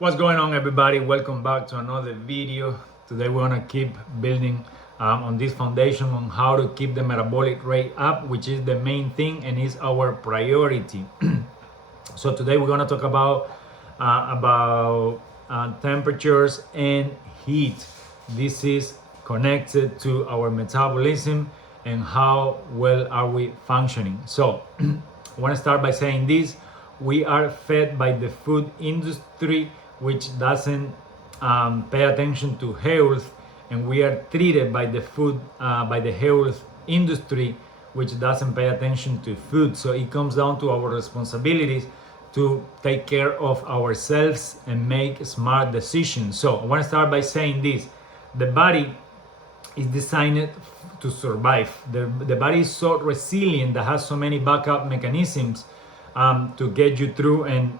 What's going on, everybody? Welcome back to another video. Today we're gonna keep building on this foundation on how to keep the metabolic rate up, which is the main thing and is our priority. So today we're gonna talk about temperatures and heat. This is connected to our metabolism and how well are we functioning. So I want to start by saying this: we are fed by the food industry, which doesn't pay attention to health, and we are treated by the health industry, which doesn't pay attention to food. So it comes down to our responsibilities to take care of ourselves and make smart decisions. So I want to start by saying this: the body is designed to survive. The body is so resilient, that has so many backup mechanisms to get you through and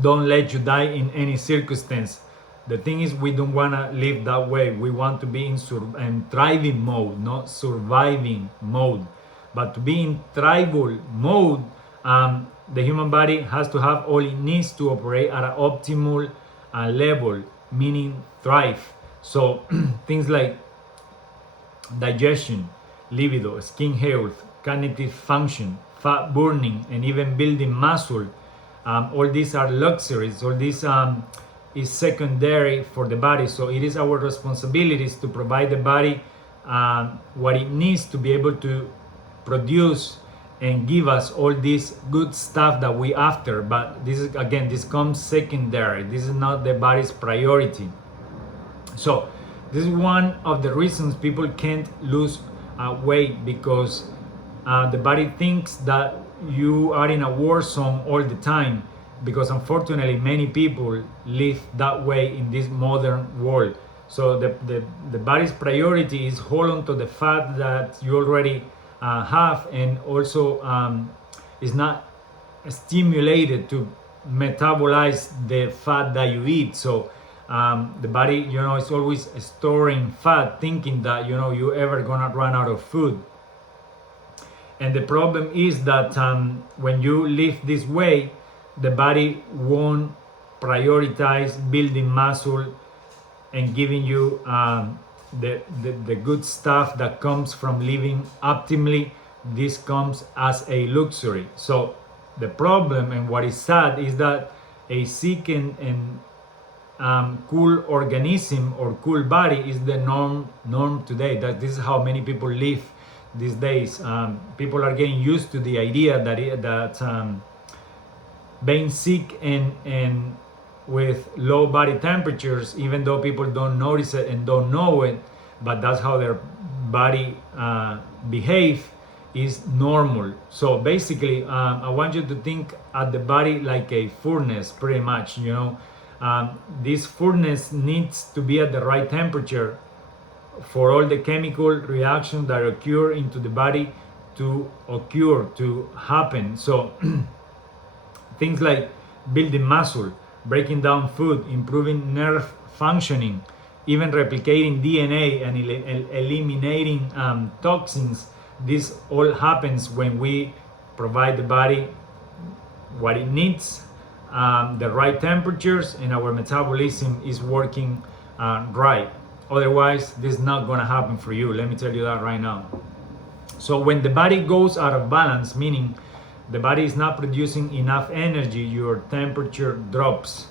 don't let you die in any circumstance. The thing is, we don't want to live that way. We want to be in thriving mode, not surviving mode. But to be in thriving mode, the human body has to have all it needs to operate at an optimal level, meaning thrive. So things like digestion, libido, skin health, cognitive function, fat burning, and even building muscle. All these are luxuries. All this is secondary for the body. So it is our responsibilities to provide the body what it needs to be able to produce and give us all this good stuff that we after. But this is, again, this comes secondary. This is not the body's priority. So this is one of the reasons people can't lose weight, because the body thinks that you are in a war zone all the time, because unfortunately many people live that way in this modern world. So the body's priority is hold on to the fat that you already have, and also is not stimulated to metabolize the fat that you eat. So the body, is always storing fat, thinking that you ever gonna run out of food. And the problem is that when you live this way, the body won't prioritize building muscle and giving you the good stuff that comes from living optimally. This comes as a luxury. So the problem, and what is sad, is that a sick and cool organism or cool body is the norm today. That this is how many people live these days. People are getting used to the idea that being sick and with low body temperatures, even though people don't notice it and don't know it, but that's how their body behave, is normal. So basically, I want you to think at the body like a furnace, pretty much. This furnace needs to be at the right temperature for all the chemical reactions that occur into the body to happen. So things like building muscle, breaking down food, improving nerve functioning, even replicating DNA and eliminating toxins. This all happens when we provide the body what it needs, the right temperatures, and our metabolism is working right. Otherwise, this is not going to happen for you. Let me tell you that right now. So when the body goes out of balance, meaning the body is not producing enough energy, your temperature drops.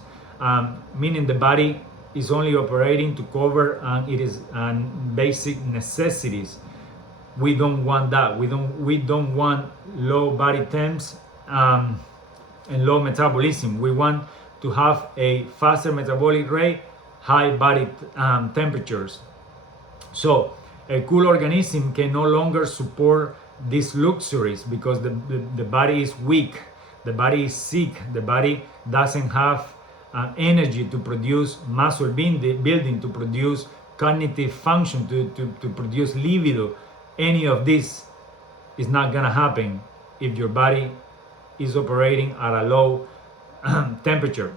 Meaning the body is only operating to cover its basic necessities. We don't want that. We don't want low body temps and low metabolism. We want to have a faster metabolic rate, high body temperatures. So a cool organism can no longer support these luxuries, because the body is weak, the body is sick, the body doesn't have energy to produce muscle building, to produce cognitive function, to produce libido. Any of this is not gonna happen if your body is operating at a low temperature.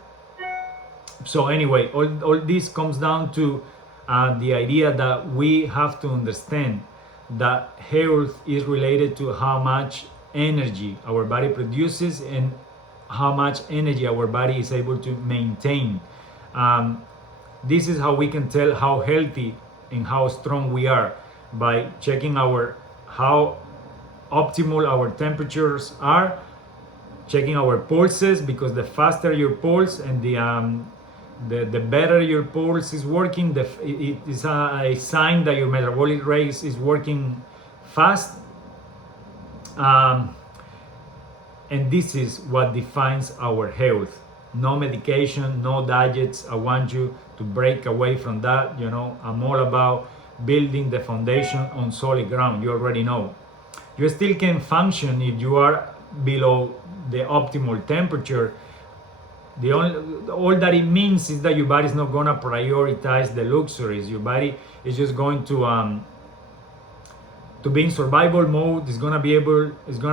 So anyway, all this comes down to the idea that we have to understand that health is related to how much energy our body produces and how much energy our body is able to maintain. This is how we can tell how healthy and how strong we are, by checking how optimal our temperatures are, checking our pulses, because the faster your pulse and the better your pulse is working, it is a sign that your metabolic rate is working fast. And this is what defines our health. No medication, no diets. I want you to break away from that. I'm all about building the foundation on solid ground. You already know. You still can function if you are below the optimal temperature. All that it means is that your body is not going to prioritize the luxuries. Your body is just going to be in survival mode. It's going to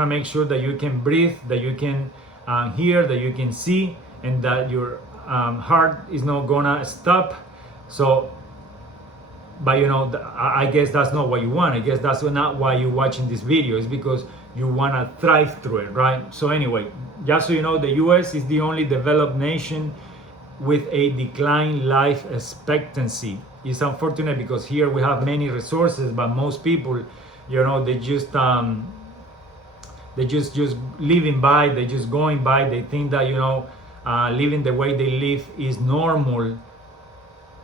make sure that you can breathe, that you can hear, that you can see, and that your heart is not going to stop. So, but I guess that's not what you want. I guess that's not why you're watching this video. It's because you want to thrive through it, right? So anyway, just so you know, the US is the only developed nation with a declined life expectancy. It's unfortunate because here we have many resources, but most people, they just living by, they just going by. They think that living the way they live is normal,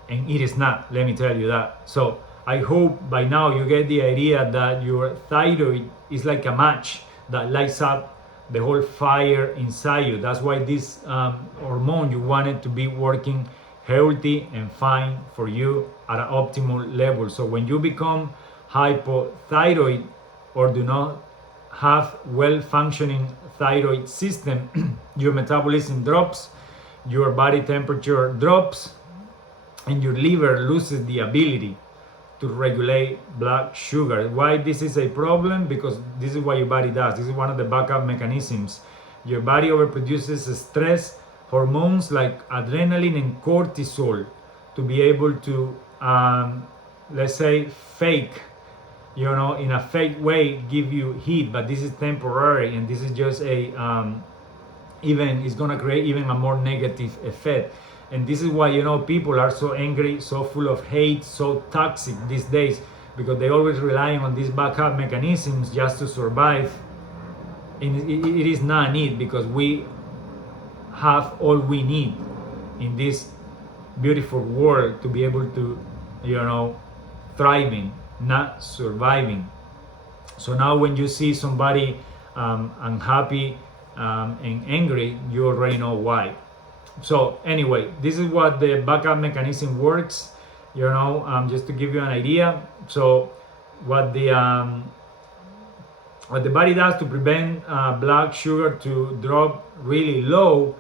and it is not. Let me tell you that. So I hope by now you get the idea that your thyroid is like a match that lights up the whole fire inside you. That's why this hormone, you want it to be working healthy and fine for you at an optimal level. So when you become hypothyroid or do not have well-functioning thyroid system, your metabolism drops, your body temperature drops, and your liver loses the ability to regulate blood sugar. Why this is a problem? Because this is what your body does. This is one of the backup mechanisms. Your body overproduces stress hormones like adrenaline and cortisol to be able to, let's say, fake, in a fake way, give you heat. But this is temporary, and this is just it's gonna create even a more negative effect. And this is why people are so angry, so full of hate, so toxic these days, because they always relying on these backup mechanisms just to survive. And it is not need, because we have all we need in this beautiful world to be able to thriving, not surviving. So now when you see somebody unhappy and angry, you already know why. So anyway, this is what the backup mechanism works, just to give you an idea. So what the body does to prevent blood sugar to drop really low,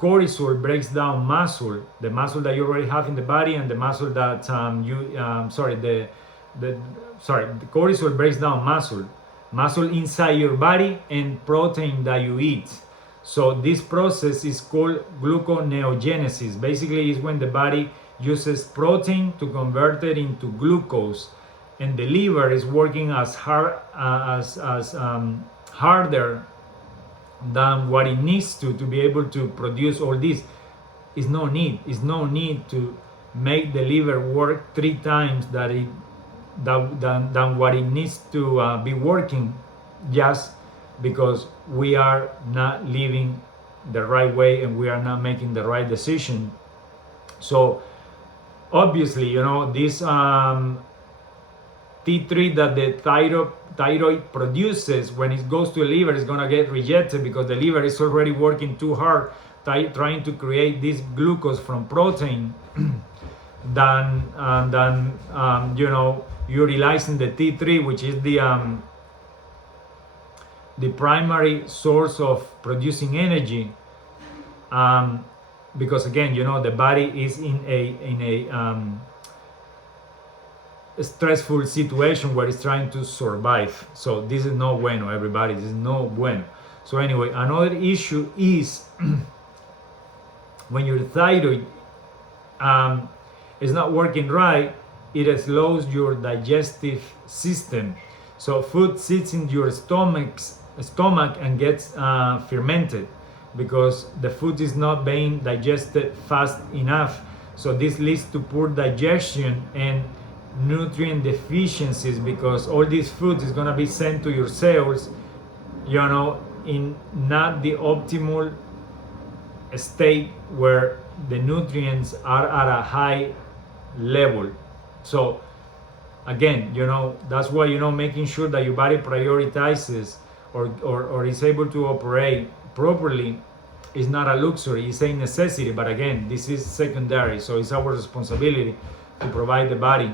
cortisol breaks down muscle, the muscle that you already have in the body, and the muscle that the cortisol breaks down muscle inside your body, and protein that you eat. So this process is called gluconeogenesis. Basically, is when the body uses protein to convert it into glucose, and the liver is working as hard harder than what it needs to be able to produce all this. It's no need to make the liver work 3 times than what it needs to be working, just because we are not living the right way and we are not making the right decision. So obviously, this T3 that the thyroid produces, when it goes to the liver, is going to get rejected, because the liver is already working too hard trying to create this glucose from protein than utilizing the T3, which is the primary source of producing energy, because again, the body is in a stressful situation where it's trying to survive. So this is no bueno, everybody. This is no bueno. So anyway, another issue is when your thyroid is not working right, it slows your digestive system. So food sits in your stomach and gets fermented. because the food is not being digested fast enough. So this leads to poor digestion and nutrient deficiencies, because all these foods is going to be sent to your cells, in not the optimal state where the nutrients are at a high level. So again, that's why, making sure that your body prioritizes or is able to operate properly is not a luxury, it's a necessity. But again, this is secondary, so it's our responsibility to provide the body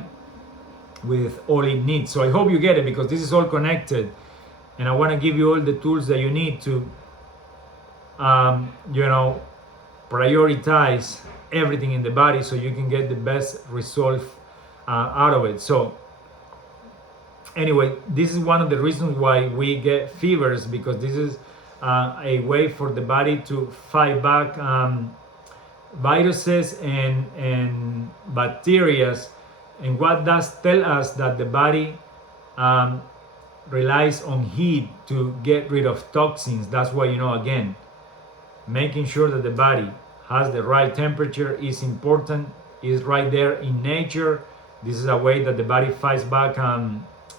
with all it needs. So I hope you get it, because this is all connected, and I want to give you all the tools that you need to prioritize everything in the body so you can get the best result out of it. So anyway, this is one of the reasons why we get fevers, because this is a way for the body to fight back viruses and bacteria. And what does tell us that the body relies on heat to get rid of toxins. That's why, again, making sure that the body has the right temperature is important, is right there in nature. This is a way that the body fights back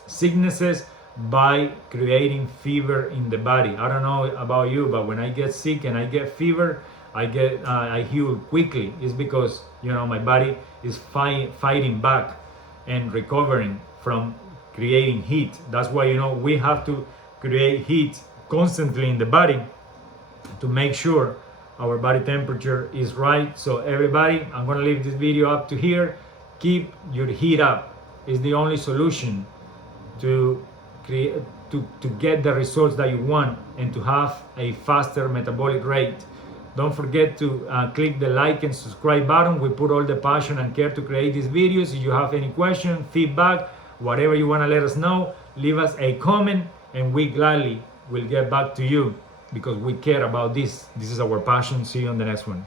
sicknesses, by creating fever in the body. I don't know about you, but when I get sick and I get fever, I heal quickly. It's because my body is fighting back and recovering from creating heat. That's why we have to create heat constantly in the body to make sure our body temperature is right. So everybody, I'm going to leave this video up to here. Keep your heat up. It's the only solution to create, to get the results that you want and to have a faster metabolic rate. Don't forget to click the like and subscribe button. We put all the passion and care to create these videos. If you have any question, feedback, whatever you want to let us know, leave us a comment and we gladly will get back to you, because we care about this. This is our passion. See you on the next one.